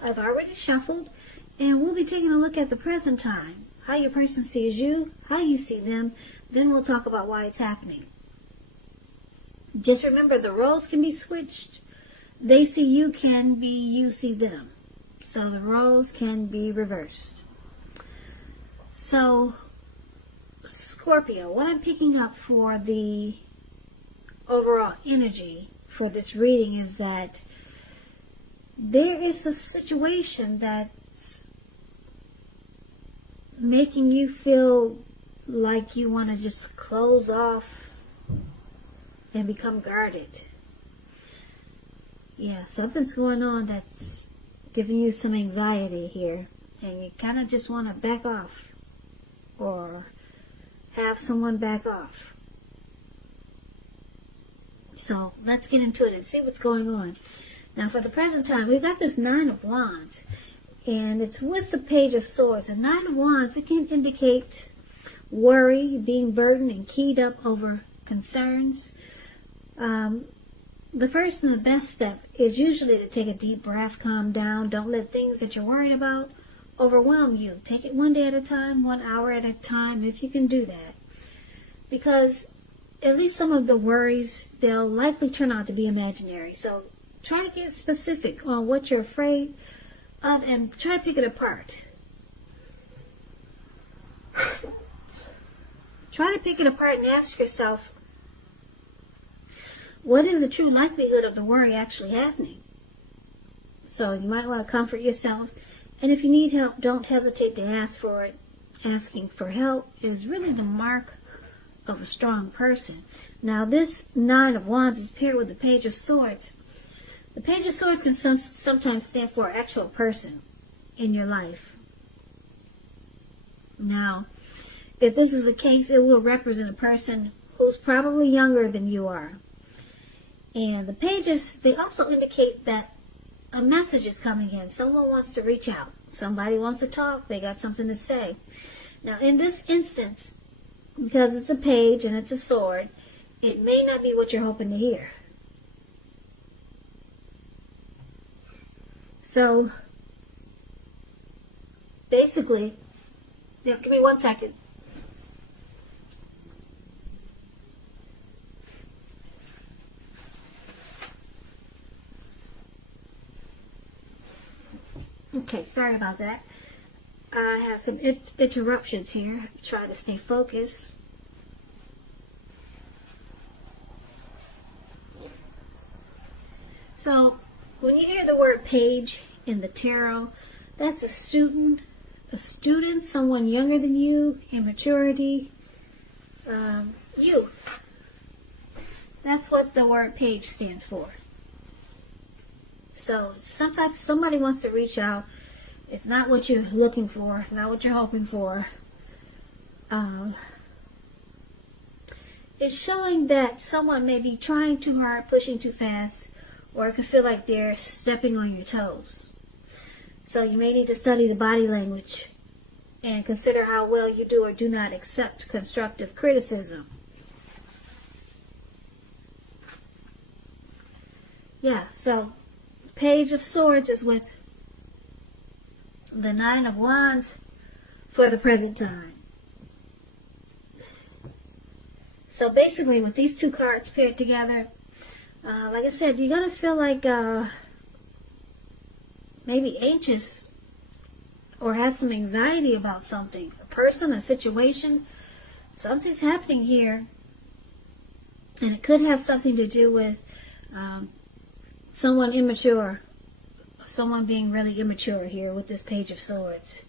Well, I've already shuffled, and we'll be taking a look at the present time, how your person sees you, how you see them. Then we'll talk about why it's happening. Just remember, the roles can be switched. They see you can be you see them. So the roles can be reversed. So, Scorpio, what I'm picking up for the overall energy for this reading is that there is a situation that's making you feel like you want to just close off and become guarded. Yeah, something's going on that's giving you some anxiety here, and you kind of just want to back off or have someone back off. So let's get into it and see what's going on. Now, for the present time, we've got this Nine of Wands, and it's with the Page of Swords. And Nine of Wands, it can indicate worry, being burdened and keyed up over concerns. The first and the best step is usually to take a deep breath, calm down. Don't let things that you're worried about overwhelm you. Take it one day at a time, 1 hour at a time, if you can do that. Because at least some of the worries, they'll likely turn out to be imaginary. So try to get specific on what you're afraid of and try to pick it apart. Try to pick it apart and ask yourself, what is the true likelihood of the worry actually happening? So you might want to comfort yourself. And if you need help, don't hesitate to ask for it. Asking for help is really the mark of a strong person. Now, this Nine of Wands is paired with the Page of Swords. The Page of Swords can sometimes stand for an actual person in your life. Now, if this is the case, it will represent a person who's probably younger than you are. And the pages, they also indicate that a message is coming in. Someone wants to reach out. Somebody wants to talk. They got something to say. Now, in this instance, because it's a page and it's a sword, it may not be what you're hoping to hear. So, basically, give me 1 second. Okay, sorry about that. I have some interruptions here. Try to stay focused. So, when you hear the word page in the tarot, that's a student, someone younger than you, immaturity, youth. That's what the word page stands for. So sometimes somebody wants to reach out. It's not what you're looking for. It's not what you're hoping for. It's showing that someone may be trying too hard, pushing too fast, or it can feel like they're stepping on your toes. So you may need to study the body language and consider how well you do or do not accept constructive criticism. Yeah, so Page of Swords is with the Nine of Wands for the present time. So basically, with these two cards paired together, like I said, you're going to feel like maybe anxious or have some anxiety about something. A person, a situation, something's happening here. And it could have something to do with someone immature, someone being really immature here with this Page of Swords.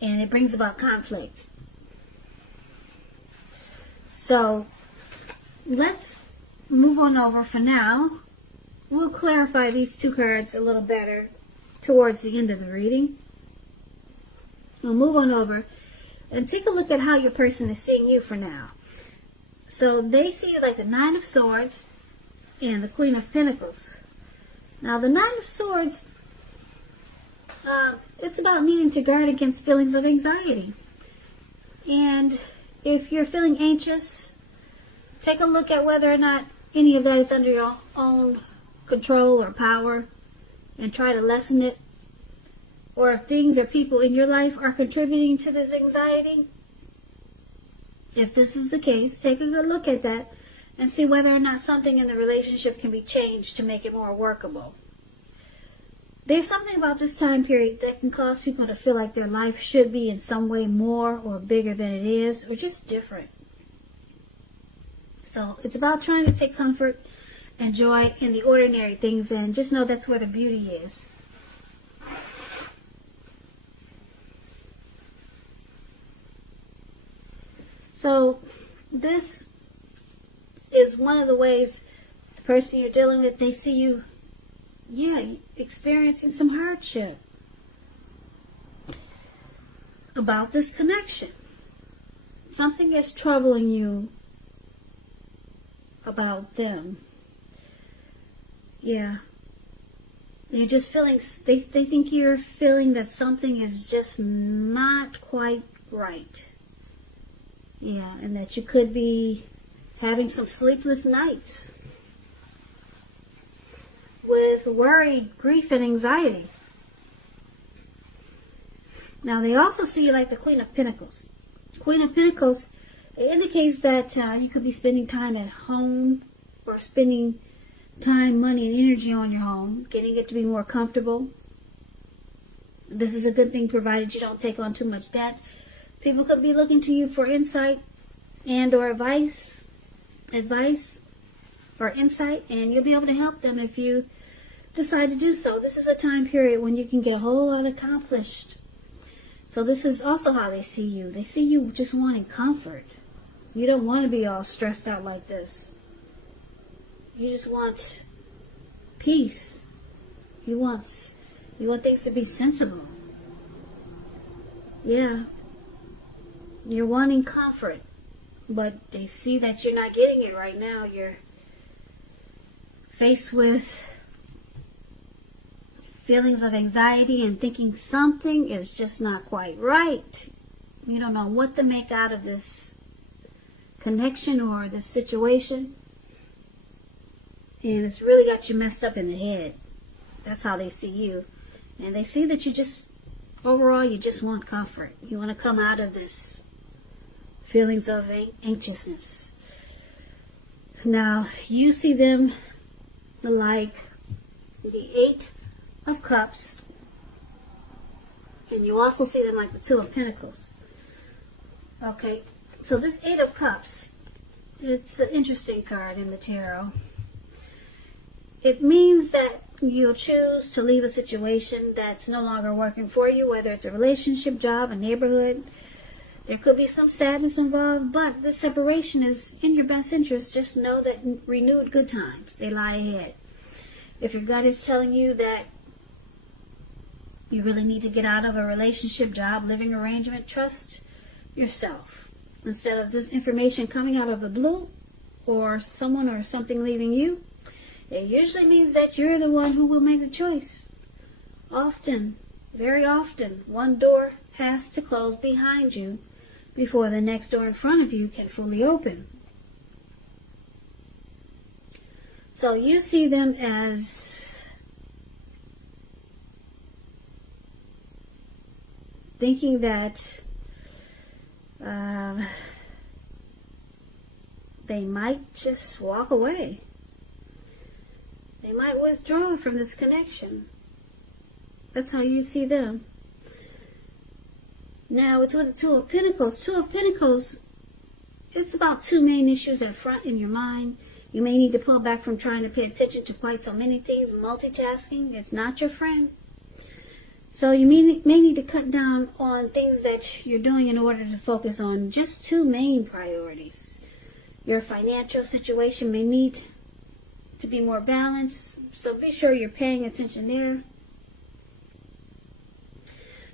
And it brings about conflict. So, let's move on over for now. We'll clarify these two cards a little better towards the end of the reading. We'll move on over and take a look at how your person is seeing you for now. So, they see you like the Nine of Swords and the Queen of Pentacles. Now, the Nine of Swords, it's about needing to guard against feelings of anxiety. And if you're feeling anxious, take a look at whether or not any of that is under your own control or power and try to lessen it. or if things or people in your life are contributing to this anxiety. If this is the case, take a good look at that and see whether or not something in the relationship can be changed to make it more workable. There's something about this time period that can cause people to feel like their life should be in some way more or bigger than it is, or just different. So it's about trying to take comfort and joy in the ordinary things, and just know that's where the beauty is. So this is one of the ways the person you're dealing with, they see you, experiencing some hardship about this connection. Something is troubling you about them. Yeah. You're just feeling, they think you're feeling that something is just not quite right. Yeah, and that you could be having some sleepless nights with worry, grief, and anxiety. Now, they also see you like the Queen of Pentacles. Queen of Pentacles, it indicates that you could be spending time at home, or spending time, money, and energy on your home, getting it to be more comfortable. This is a good thing provided you don't take on too much debt. People could be looking to you for insight and or advice or insight, and you'll be able to help them if you decide to do so. This is a time period when you can get a whole lot accomplished. So this is also how they see you. They see you just wanting comfort. You don't want to be all stressed out like this. You just want peace. You want things to be sensible. Yeah. You're wanting comfort, but they see that you're not getting it right now. You're faced with feelings of anxiety and thinking something is just not quite right. You don't know what to make out of this connection or this situation. And it's really got you messed up in the head. That's how they see you. And they see that you just, overall, you just want comfort. You want to come out of this feelings of anxiousness. Now, you see them like the Eight of Cups, and you also see them like the Two of Pentacles. Okay, so this Eight of Cups, it's an interesting card in the tarot. It means that you'll choose to leave a situation that's no longer working for you, whether it's a relationship, job, a neighborhood. There could be some sadness involved, but the separation is in your best interest. Just know that renewed good times, they lie ahead. If your gut is telling you that you really need to get out of a relationship, job, living arrangement, trust yourself. Instead of this information coming out of the blue, or someone or something leaving you, it usually means that you're the one who will make the choice. Often, very often, one door has to close behind you before the next door in front of you can fully open. So you see them as thinking that they might just walk away. They might withdraw from this connection. That's how you see them. Now, it's with the Two of Pentacles. Two of Pentacles, it's about two main issues at front in your mind. You may need to pull back from trying to pay attention to quite so many things. Multitasking is not your friend. So you may need to cut down on things that you're doing in order to focus on just two main priorities. Your financial situation may need to be more balanced, so be sure you're paying attention there.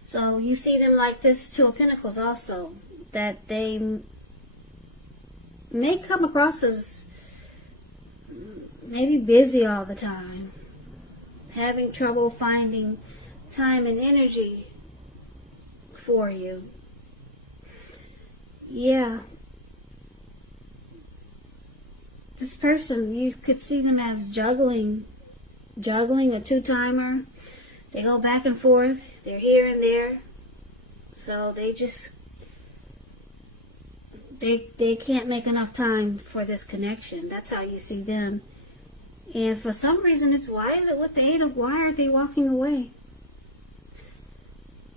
So you see them like this Two of Pentacles also, that they may come across as maybe busy all the time, having trouble finding time and energy for you. Yeah. This person, you could see them as juggling a two-timer, They go back and forth. They're here and there. So they can't make enough time for this connection. That's how you see them. And for some reason, it's why is it with the Eight of, why are they walking away?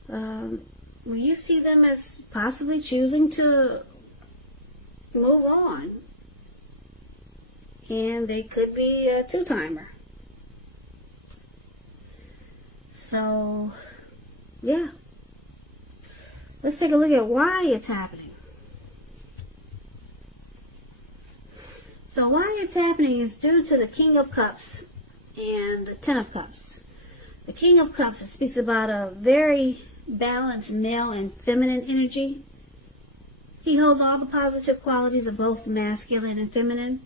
Well, you see them as possibly choosing to move on. And they could be a two-timer. So, yeah. Let's take a look at why it's happening. So why it's happening is due to the King of Cups and the Ten of Cups. The King of Cups, it speaks about a very balanced male and feminine energy. He holds all the positive qualities of both masculine and feminine.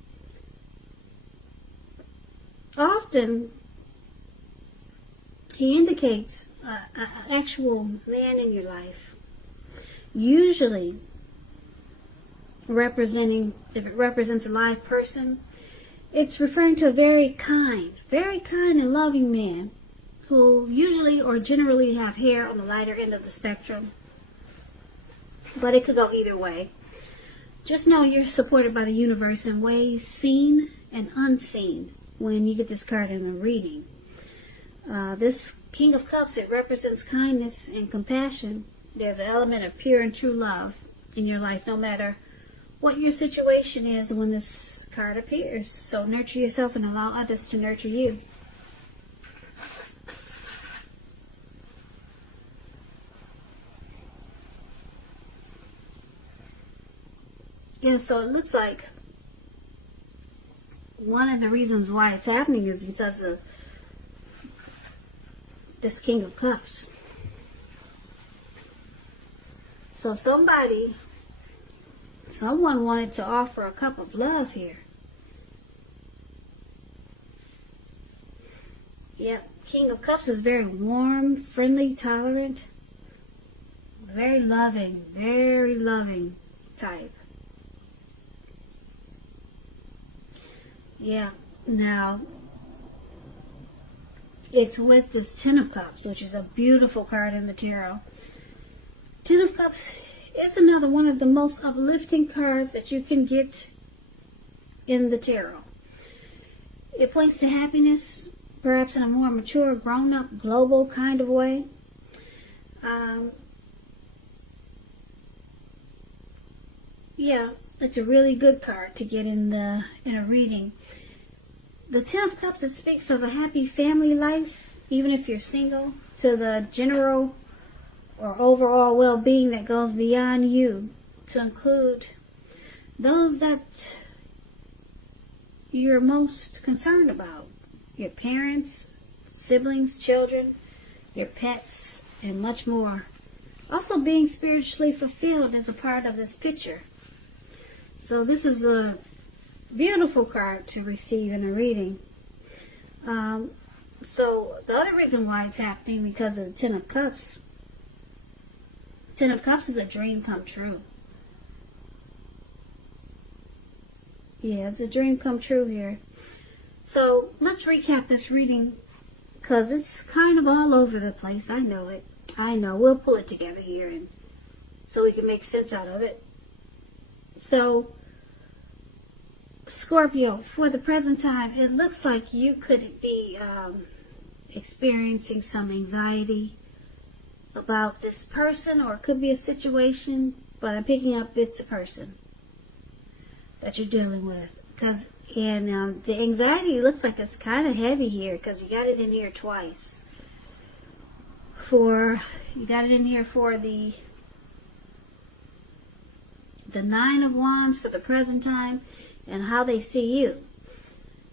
Often, he indicates an actual man in your life. Usually, if it represents a live person, it's referring to a very kind and loving man who usually or generally have hair on the lighter end of the spectrum. But it could go either way. Just know you're supported by the universe in ways seen and unseen when you get this card in a reading. This King of Cups, it represents kindness and compassion. There's an element of pure and true love in your life, no matter what your situation is when this card appears. So nurture yourself and allow others to nurture you. Yeah, so it looks like one of the reasons why it's happening is because of this King of Cups. So someone wanted to offer a cup of love here. Yeah, King of Cups is very warm, friendly, tolerant, very loving type. Yeah, now it's with this Ten of Cups, which is a beautiful card in the tarot. Ten of Cups is another one of the most uplifting cards that you can get in the tarot. It points to happiness, perhaps in a more mature, grown-up, global kind of way. Yeah, it's a really good card to get in a reading. The Ten of Cups, it speaks of a happy family life, even if you're single, to the general or overall well-being that goes beyond you, to include those that you're most concerned about. Your parents, siblings, children, your pets, and much more. Also, being spiritually fulfilled is a part of this picture. So this is a beautiful card to receive in a reading. So the other reason why it's happening, because of the Ten of Cups. Ten of Cups is a dream come true. Yeah, it's a dream come true here. So let's recap this reading, because it's kind of all over the place. I know it. I know. We'll pull it together here and so we can make sense out of it. So, Scorpio, for the present time, it looks like you could be experiencing some anxiety about this person, or it could be a situation, but I'm picking up it's a person that you're dealing with. And the anxiety looks like it's kind of heavy here, because you got it in here twice. You got it in here for the Nine of Wands for the present time, and how they see you.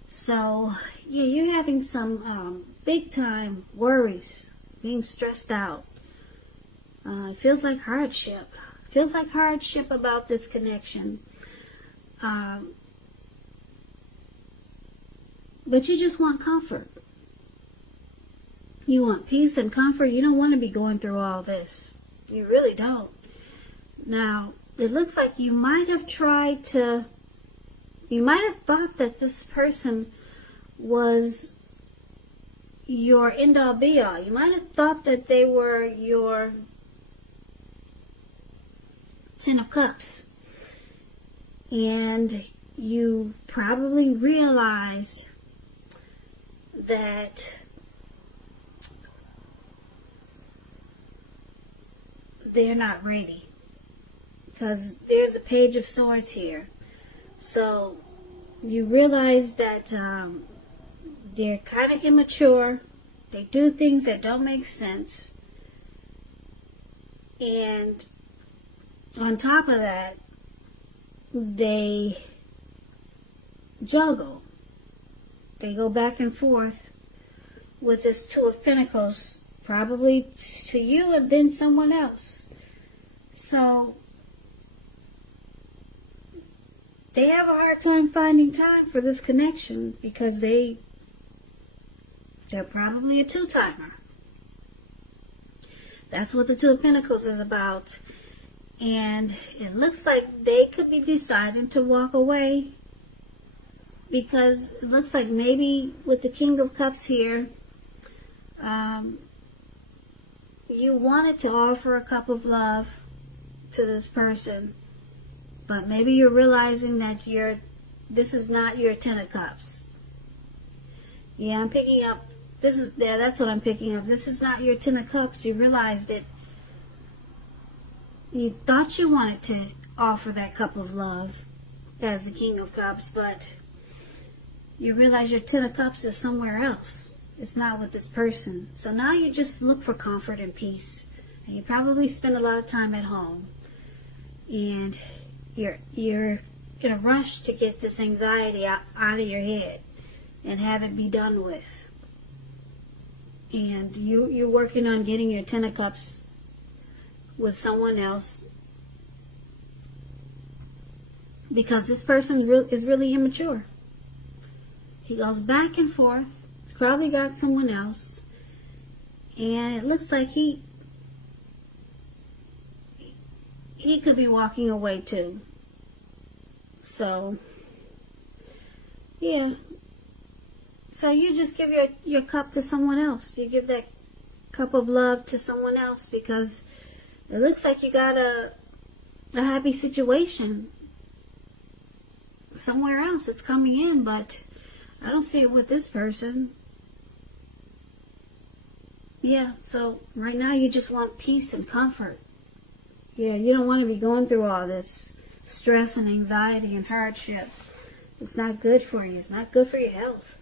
So, yeah, you're having some big time worries, being stressed out. It feels like hardship. Feels like hardship about this connection. But you just want comfort. You want peace and comfort. You don't want to be going through all this. You really don't. Now, it looks like you might have thought that this person was your end-all be-all. You might have thought that they were your Ten of Cups. And you probably realized that they're not ready. Because there's a Page of Swords here. So you realize that they're kind of immature. They do things that don't make sense. And on top of that, they juggle. They go back and forth with this Two of Pentacles, probably to you and then someone else. So they have a hard time finding time for this connection because they're probably a two-timer. That's what the Two of Pentacles is about. And it looks like they could be deciding to walk away because it looks like maybe with the King of Cups here, you wanted to offer a cup of love to this person, but maybe you're realizing that this is not your Ten of Cups. Yeah, I'm picking up, that's what I'm picking up. This is not your Ten of Cups. You realized it. You thought you wanted to offer that cup of love as the King of Cups, but you realize your Ten of Cups is somewhere else. It's not with this person. So now you just look for comfort and peace. And you probably spend a lot of time at home. And you're in a rush to get this anxiety out of your head and have it be done with. And you're working on getting your Ten of Cups with someone else because this person is really immature. He goes back and forth. He's probably got someone else, and it looks like he could be walking away too. So yeah, so you just give your cup to someone else. You give that cup of love to someone else because it looks like you got a happy situation somewhere else. It's coming in, but I don't see it with this person. Yeah, so right now you just want peace and comfort. Yeah, you don't want to be going through all this stress and anxiety and hardship. It's not good for you. It's not good for your health.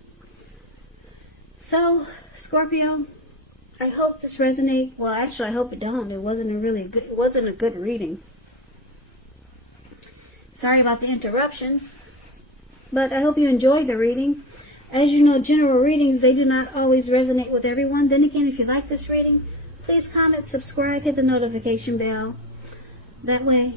So, Scorpio, I hope this resonates. Well, actually, I hope it don't. It wasn't a good reading. Sorry about the interruptions, but I hope you enjoyed the reading. As you know, general readings, they do not always resonate with everyone. Then again, if you like this reading, please comment, subscribe, hit the notification bell. That way,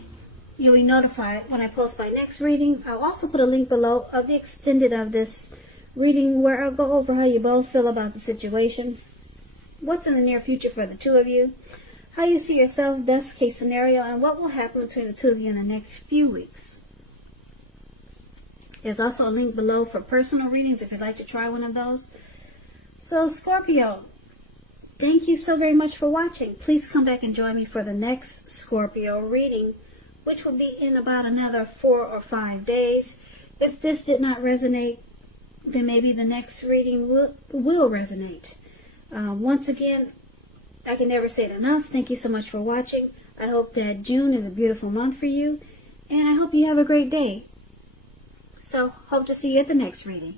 you'll be notified when I post my next reading. I'll also put a link below of the extended of this reading where I'll go over how you both feel about the situation, what's in the near future for the two of you, how you see yourself, best case scenario, and what will happen between the two of you in the next few weeks. There's also a link below for personal readings if you'd like to try one of those. So, Scorpio, thank you so very much for watching. Please come back and join me for the next Scorpio reading, which will be in about another 4 or 5 days. If this did not resonate, then maybe the next reading will resonate. Once again, I can never say it enough. Thank you so much for watching. I hope that June is a beautiful month for you, and I hope you have a great day. So, hope to see you at the next reading.